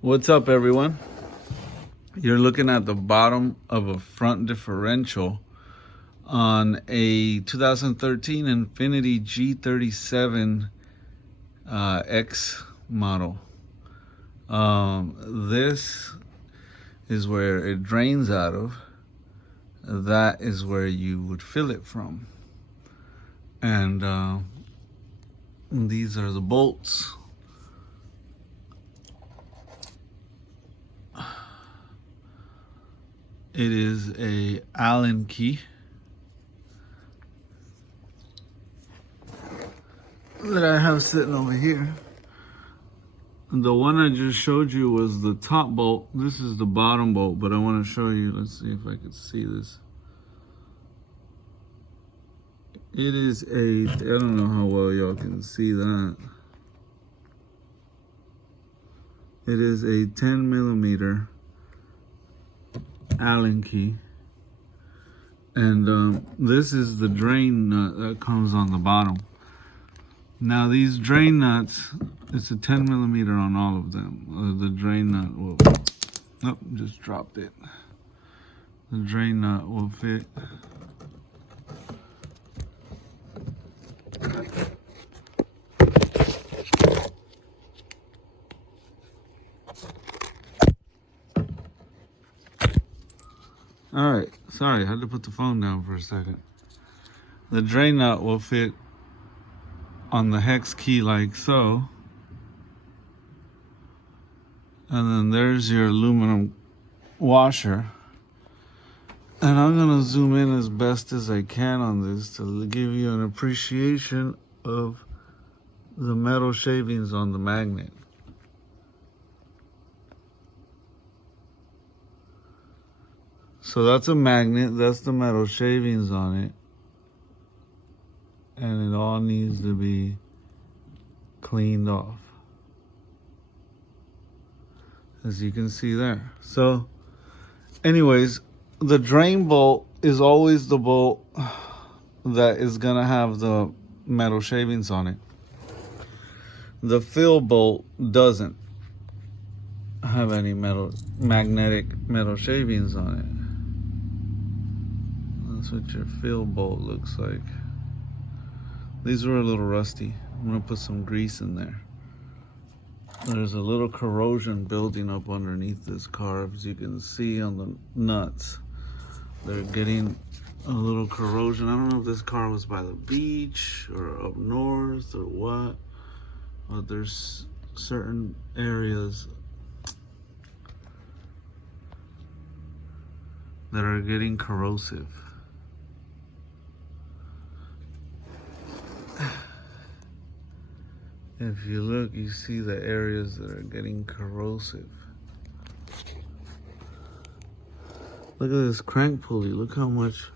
What's up, everyone? You're looking at the bottom of a front differential on a 2013 Infinity G37x model. This is where it drains out of. That is where you would fill it from. And these are the bolts. It is a Allen key that I have sitting over here. The one I just showed you was the top bolt. This is the bottom bolt, but I want to show you. Let's see if I can see this. It is I don't know how well y'all can see that. It is a 10 millimeter Allen key. And this is the drain nut that comes on the bottom. Now these drain nuts, it's a 10 millimeter on all of them. The drain nut will, oh, just dropped it. The drain nut will fit. All right, sorry, I had to put the phone down for a second. The drain nut will fit on the hex key like so. And then there's your aluminum washer. And I'm gonna zoom in as best as I can on this to give you an appreciation of the metal shavings on the magnet. So that's a magnet, that's the metal shavings on it. And it all needs to be cleaned off, as you can see there. So anyways, the drain bolt is always the bolt that is gonna have the metal shavings on it. The fill bolt doesn't have any magnetic metal shavings on it. That's what your fill bolt looks like. These were a little rusty. I'm gonna put some grease in there. There's a little corrosion building up underneath this car, as you can see on the nuts. They're getting a little corrosion. I don't know if this car was by the beach or up north or what, but there's certain areas that are getting corrosive. If you look, you see the areas that are getting corrosive. Look at this crank pulley. Look how much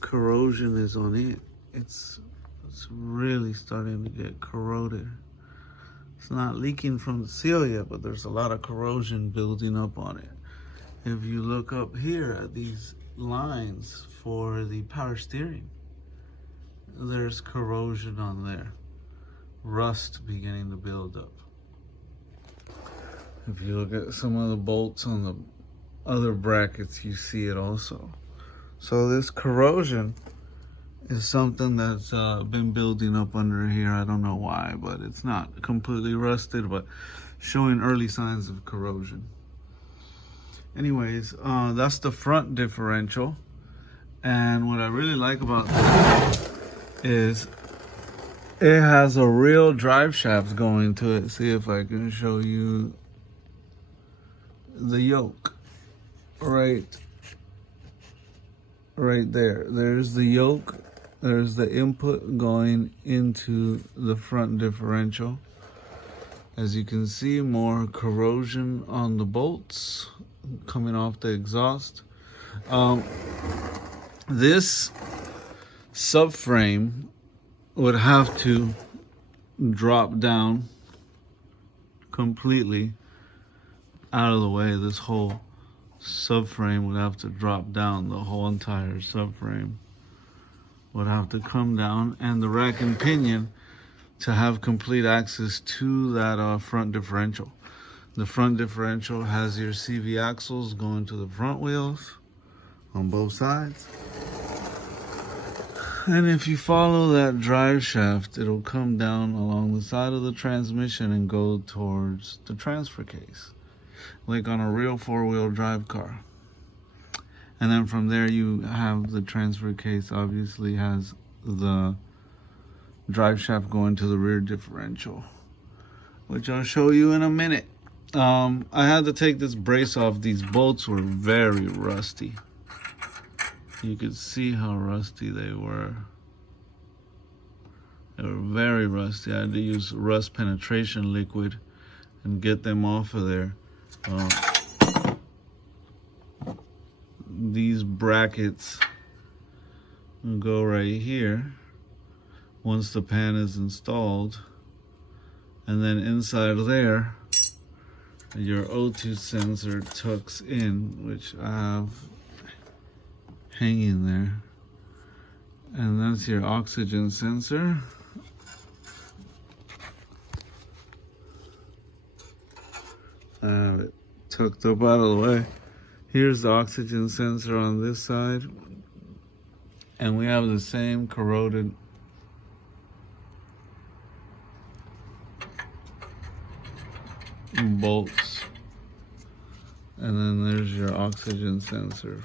corrosion is on it. It's really starting to get corroded. It's not leaking from the seal yet, but there's a lot of corrosion building up on it. If you look up here at these lines for the power steering, there's corrosion on there. Rust beginning to build up. If you look at some of the bolts on the other brackets, you see it also. So this corrosion is something that's been building up under here. I don't know why, but it's not completely rusted, but showing early signs of corrosion. Anyways, that's the front differential. And what I really like about this is it has a real drive shaft going to it. See if I can show you the yoke. Right there. There's the yoke. There's the input going into the front differential. As you can see, more corrosion on the bolts coming off the exhaust. This subframe would have to drop down completely out of the way. This whole subframe would have to drop down. The whole entire subframe would have to come down, and the rack and pinion to have complete access to that front differential. The front differential has your CV axles going to the front wheels on both sides. And if you follow that drive shaft, it'll come down along the side of the transmission and go towards the transfer case, like on a real four-wheel drive car. And then from there you have the transfer case obviously has the drive shaft going to the rear differential, which I'll show you in a minute. I had to take this brace off. These bolts were very rusty. You could see how rusty they were. They were very rusty. I had to use rust penetration liquid and get them off of there. These brackets will go right here once the pan is installed, and then inside of there your O2 sensor tucks in, which I have hanging there, and that's your oxygen sensor. I have it tucked up out of the way. Here's the oxygen sensor on this side, and we have the same corroded bolts, and then there's your oxygen sensor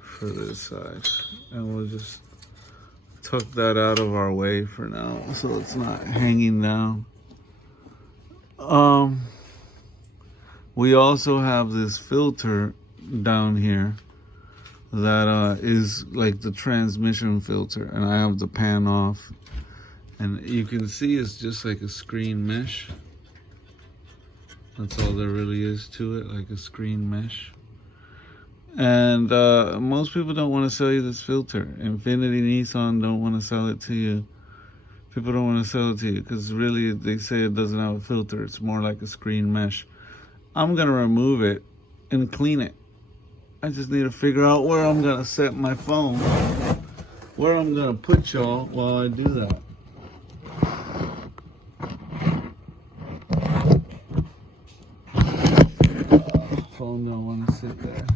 for this side, and we'll just tuck that out of our way for now so it's not hanging down. We also have this filter down here that is like the transmission filter, and I have the pan off, and you can see it's just like a screen mesh. That's all there really is to it, like a screen mesh. And most people don't want to sell you this filter. Infinity, Nissan don't want to sell it to you. People don't want to sell it to you because really they say it doesn't have a filter. It's more like a screen mesh. I'm going to remove it and clean it. I just need to figure out where I'm going to set my phone, where I'm going to put y'all while I do that. Phone don't want to sit there.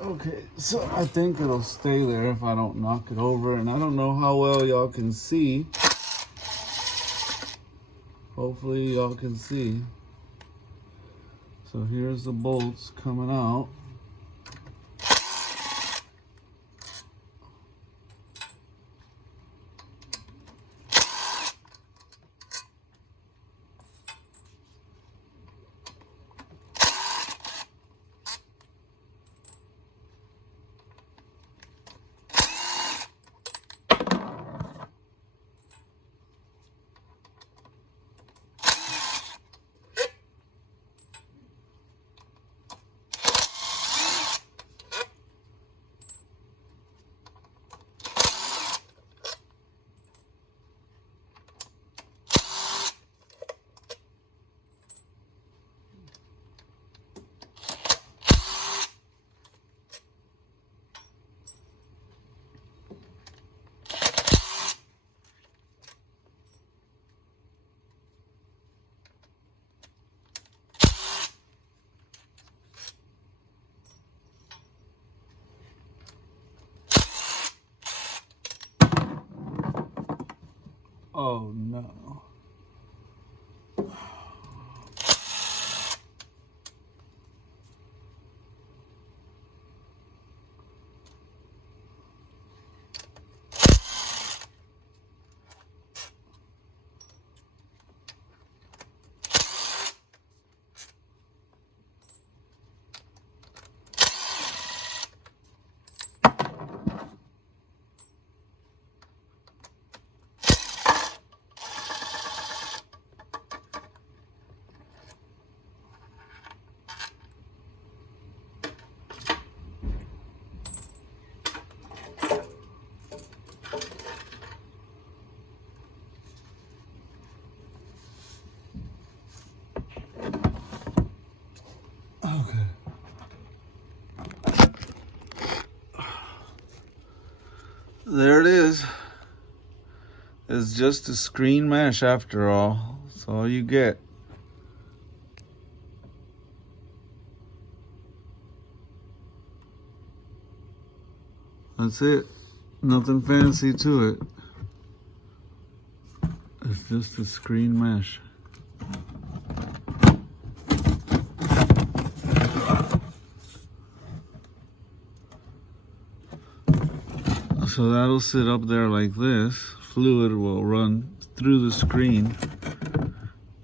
Okay, so I think it'll stay there if I don't knock it over, and I don't know how well y'all can see. Hopefully y'all can see. So here's the bolts coming out. Oh no. there it is. It's just a screen mesh after all. That's all you get. That's it. Nothing fancy to it. It's just a screen mesh. So that'll sit up there like this. Fluid will run through the screen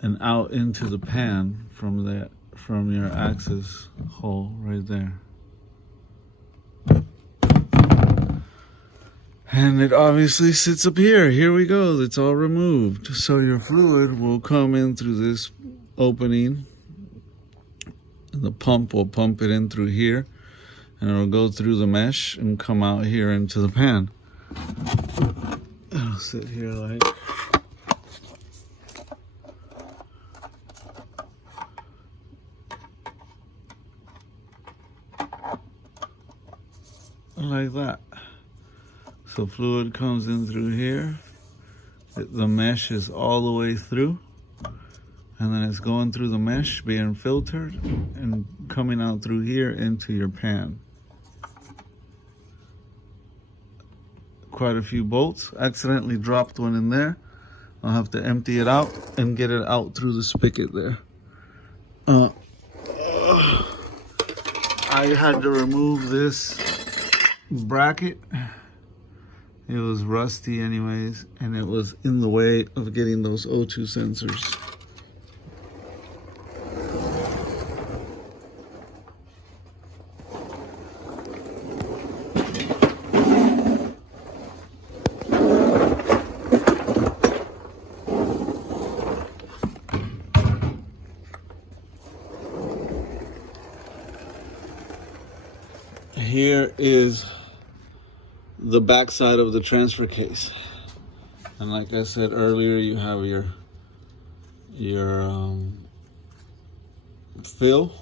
and out into the pan from your axis hole right there. And it obviously sits up here. Here we go. It's all removed. So your fluid will come in through this opening. And the pump will pump it in through here. And it'll go through the mesh and come out here into the pan. It'll sit here like that. So fluid comes in through here. The mesh is all the way through. And then it's going through the mesh, being filtered, and coming out through here into your pan. Quite a few bolts. Accidentally dropped one in there. I'll have to empty it out and get it out through the spigot there. I had to remove this bracket. It was rusty anyways, and it was in the way of getting those O2 sensors. Here is the back side of the transfer case, and like I said earlier, you have your fill.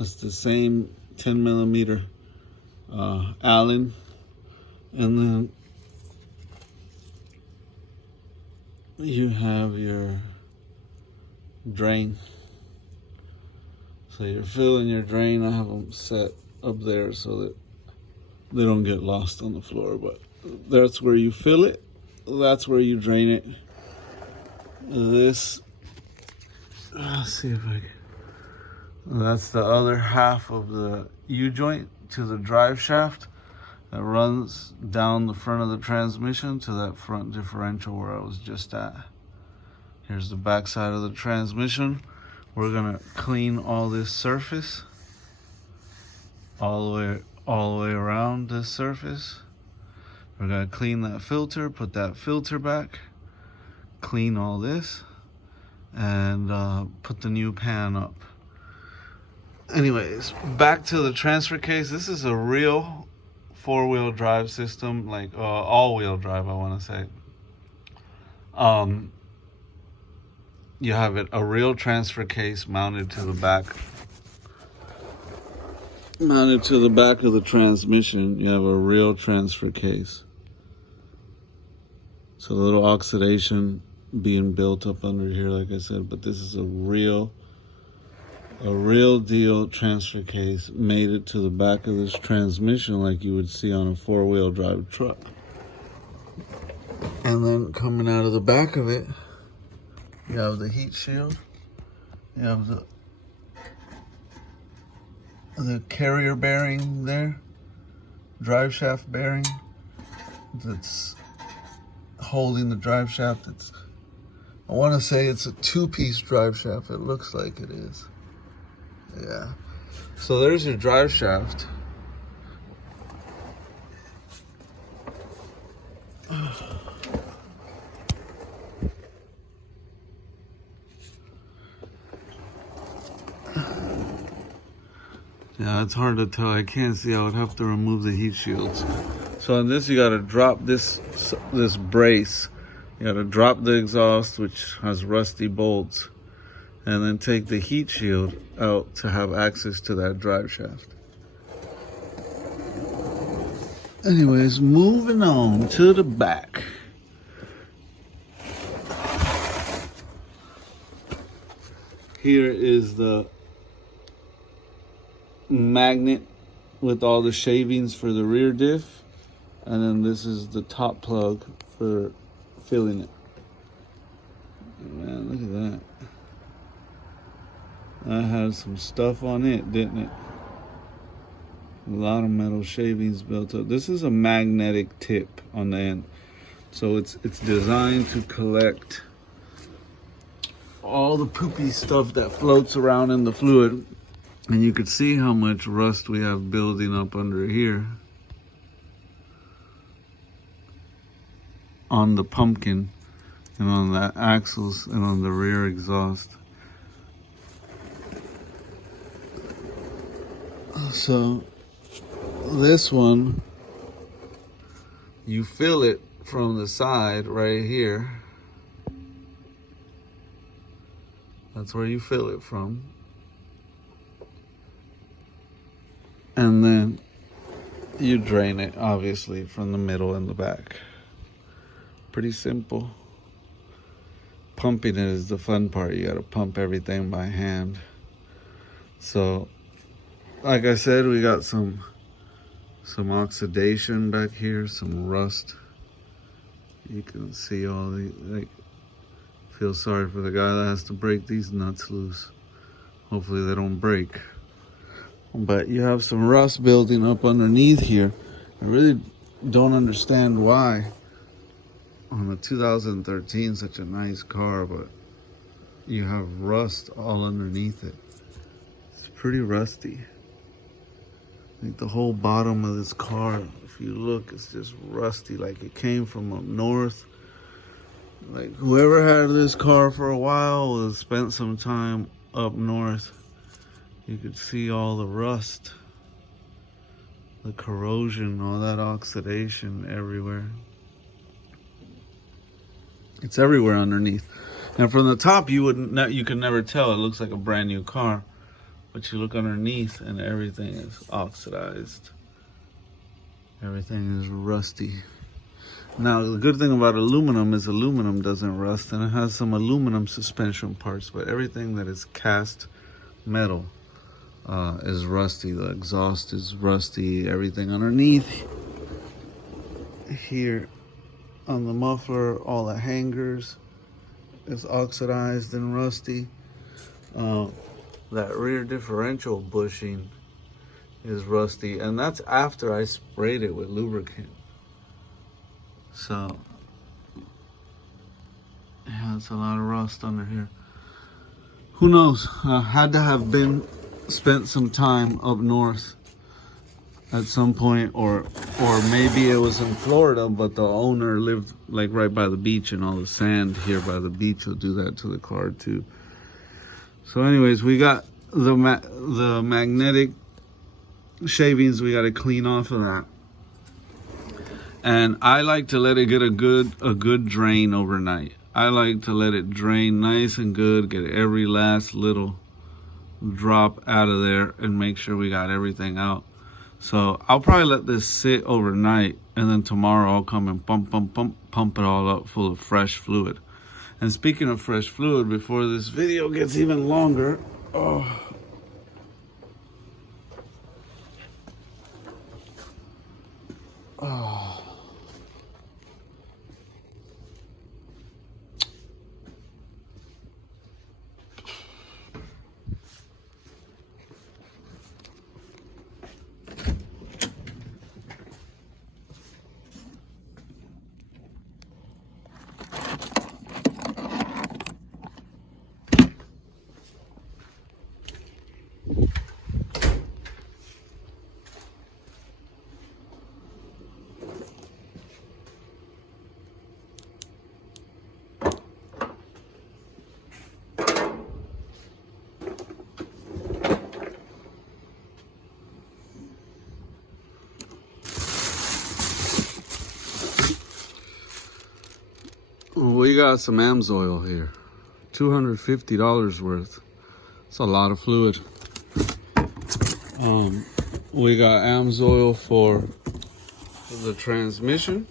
It's the same 10 millimeter Allen, and then you have your drain. So your fill and your drain, I have them set up there so that they don't get lost on the floor, but that's where you fill it, that's where you drain it. This, let's see if I can, that's the other half of the U-joint to the drive shaft that runs down the front of the transmission to that front differential where I was just at. Here's the back side of the transmission. We're gonna clean all this surface, all the way around this surface. We're gonna clean that filter, put that filter back, clean all this, and put the new pan up. Anyways, back to the transfer case. This is a real four-wheel drive system, like all-wheel drive, I want to say. You have a real transfer case mounted to the back. Mounted to the back of the transmission, you have a real transfer case. So a little oxidation being built up under here, like I said, but this is a real deal transfer case. Made it to the back of this transmission like you would see on a four-wheel drive truck. And then coming out of the back of it, you have the heat shield. You have the carrier bearing there, drive shaft bearing that's holding the drive shaft. I want to say it's a two-piece drive shaft. It looks like it is. Yeah. So there's your drive shaft. Yeah, it's hard to tell. I can't see. I would have to remove the heat shields. So on this, you got to drop this brace. You got to drop the exhaust, which has rusty bolts, and then take the heat shield out to have access to that drive shaft. Anyways, moving on to the back. Here is the magnet with all the shavings for the rear diff. And then this is the top plug for filling it. Man, look at that. That had some stuff on it, didn't it? A lot of metal shavings built up. This is a magnetic tip on the end. So it's designed to collect all the poopy stuff that floats around in the fluid. And you can see how much rust we have building up under here on the pumpkin and on the axles and on the rear exhaust. So this one, you fill it from the side right here. That's where you fill it from. And then you drain it, obviously, from the middle and the back. Pretty simple. Pumping it is the fun part. You gotta pump everything by hand. So, like I said, we got some oxidation back here, some rust. You can see all the, like, feel sorry for the guy that has to break these nuts loose. Hopefully they don't break. But you have some rust building up underneath here. I really don't understand why on a 2013, such a nice car, but you have rust all underneath it. It's pretty rusty. I think the whole bottom of this car, if you look, it's just rusty, like it came from up north. Like whoever had this car for a while has spent some time up north. You could see all the rust, the corrosion, all that oxidation everywhere. It's everywhere underneath. And from the top, you could never tell. It looks like a brand new car, but you look underneath, and everything is oxidized. Everything is rusty. Now, the good thing about aluminum is aluminum doesn't rust, and it has some aluminum suspension parts. But everything that is cast metal is rusty. The exhaust is rusty. Everything underneath here on the muffler, all the hangers is oxidized and rusty. That rear differential bushing is rusty, and that's after I sprayed it with lubricant. So yeah, it's a lot of rust under here. Who knows? Had to have spent some time up north at some point, or maybe it was in Florida, but the owner lived like right by the beach, and all the sand here by the beach will do that to the car too. So anyways, we got the magnetic shavings. We got to clean off of that, and I like to let it get a good drain overnight. I like to let it drain nice and good, get every last little drop out of there, and make sure we got everything out. So I'll probably let this sit overnight, and then tomorrow I'll come and pump it all up full of fresh fluid. And speaking of fresh fluid, before this video gets even longer, we got some AMSOIL here, $250 worth. It's a lot of fluid. We got AMSOIL for the transmission.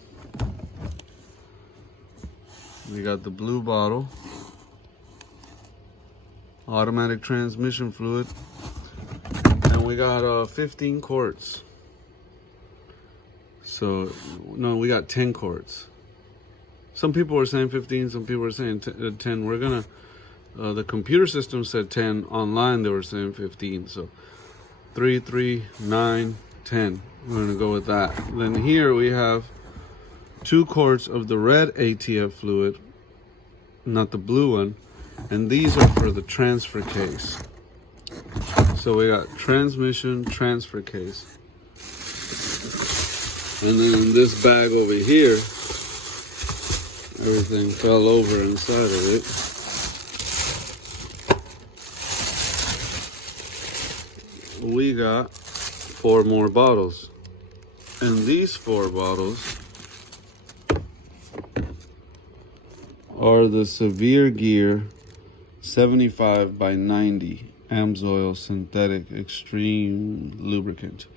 We got the blue bottle, automatic transmission fluid, and we got 15 quarts. So, no, we got 10 quarts. Some people were saying 15, some people were saying 10. We're gonna, the computer system said 10. Online, they were saying 15. So, 3, 3, 9, 10. We're gonna go with that. Then here we have 2 quarts of the red ATF fluid, not the blue one. And these are for the transfer case. So we got transmission, transfer case. And then in this bag over here, everything fell over inside of it. We got 4 more bottles. And these 4 bottles are the Severe Gear 75 by 90 Amsoil synthetic extreme lubricant.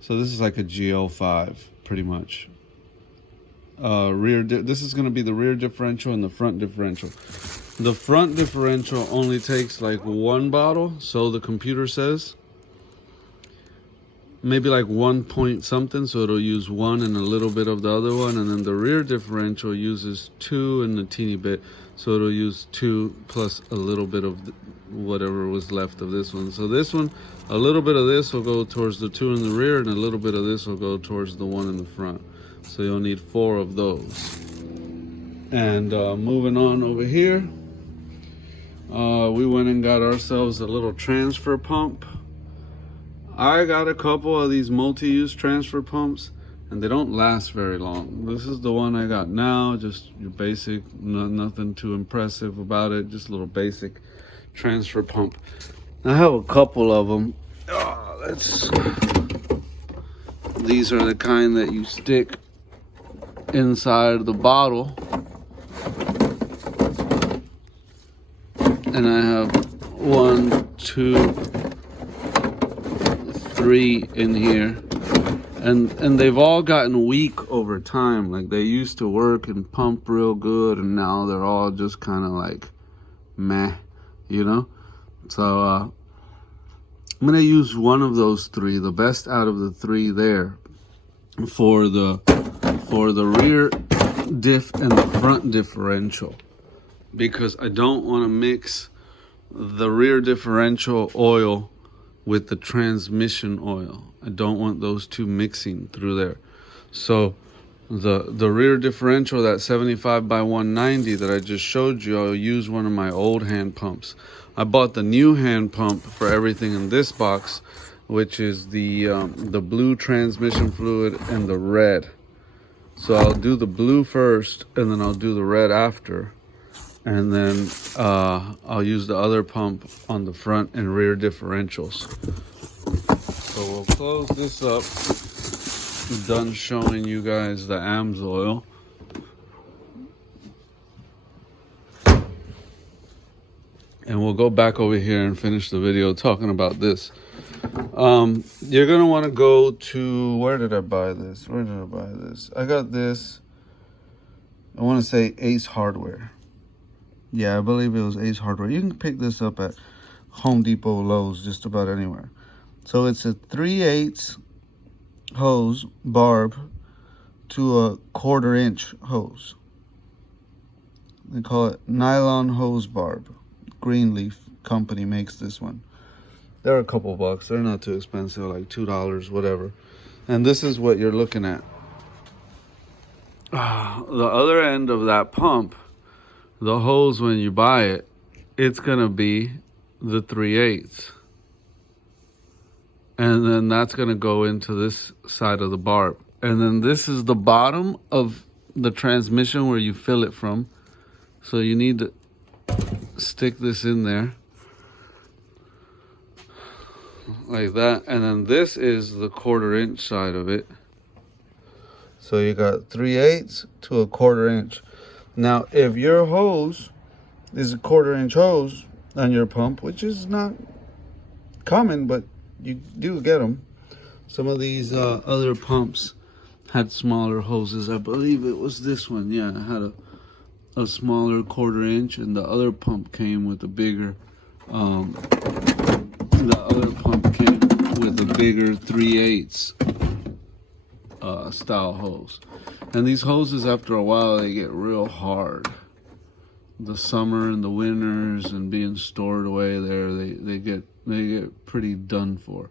So this is like a GL5 pretty much. This is going to be the rear differential and the front differential. The front differential only takes like 1 bottle, so the computer says. Maybe like 1 point something, so it'll use 1 and a little bit of the other one. And then the rear differential uses 2 and a teeny bit, so it'll use 2 plus a little bit of whatever was left of this one. So this one, a little bit of this will go towards the 2 in the rear, and a little bit of this will go towards the 1 in the front. So you'll need 4 of those. And moving on over here, we went and got ourselves a little transfer pump. I got a couple of these multi-use transfer pumps, and they don't last very long. This is the one I got now, just your basic, nothing too impressive about it, just a little basic transfer pump. I have a couple of them. These are the kind that you stick inside the bottle. And I have 1, 2, 3 in here, and they've all gotten weak over time. Like, they used to work and pump real good, and now they're all just kind of like meh, you know. So I'm gonna use one of those 3, the best out of the 3 there, for the rear diff and the front differential, because I don't want to mix the rear differential oil with the transmission oil. I don't want those two mixing through there. So the rear differential, that 75 by 190 that I just showed you, I'll use one of my old hand pumps. I bought the new hand pump for everything in this box, which is the blue transmission fluid and the red. So I'll do the blue first, and then I'll do the red after. And then I'll use the other pump on the front and rear differentials. So we'll close this up. Done showing you guys the Amsoil. And we'll go back over here and finish the video talking about this. You're going to want to go to, where did I buy this? I got this, I want to say Ace Hardware. Yeah, I believe it was Ace Hardware. You can pick this up at Home Depot, Lowe's, just about anywhere. So it's a 3/8 hose barb to a 1/4 inch hose. They call it nylon hose barb. Greenleaf company makes this one. They're a couple bucks. They're not too expensive, like $2, whatever. And this is what you're looking at. The other end of that pump, the hose, when you buy it, it's gonna be the 3/8. And then that's gonna go into this side of the barb. And then this is the bottom of the transmission where you fill it from. So you need to stick this in there like that. And then this is the 1/4 inch side of it. So you got 3/8 to a 1/4 inch. Now, if your hose is a 1/4 inch hose on your pump, which is not common, but you do get them. Some of these other pumps had smaller hoses. I believe it was this one. Yeah, it had a smaller 1/4 inch, and the other pump came with a bigger. The other pump came with a bigger 3/8 style hose. And these hoses, after a while, they get real hard. The summer and the winters and being stored away there, they get pretty done for.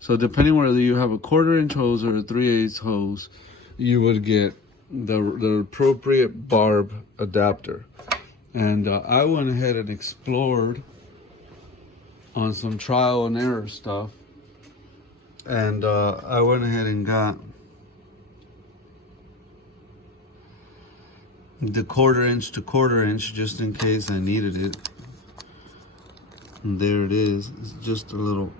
So depending whether you have a 1/4 inch hose or a 3/8 hose, you would get the appropriate barb adapter. And I went ahead and explored on some trial and error stuff, and I went ahead and got the 1/4 inch to 1/4 inch just in case I needed it. And there it is. It's just a little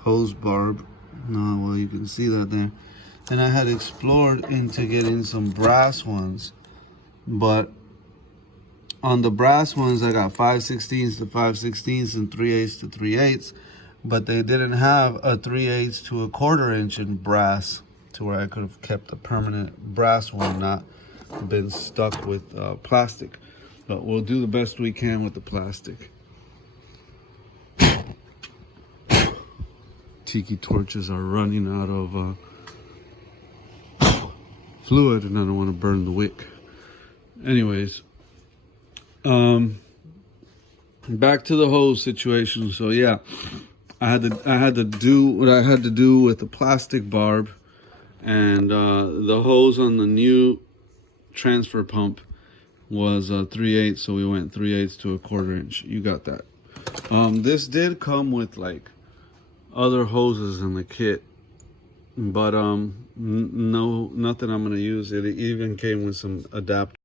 hose barb. No, well, you can see that there. And I had explored into getting some brass ones, but on the brass ones I got 5/16 to 5/16 and 3/8 to 3/8, but they didn't have a 3/8 to a 1/4 inch in brass, to where I could have kept a permanent brass one, not been stuck with plastic. But we'll do the best we can with the plastic. Tiki torches are running out of fluid, and I don't want to burn the wick. Anyways, back to the hose situation. So yeah, I had to do what I had to do with the plastic barb, and the hose on the new transfer pump was 3/8, so we went 3/8 to a 1/4 inch. You got that. This did come with like other hoses in the kit, but no, nothing I'm gonna use. It even came with some adapters.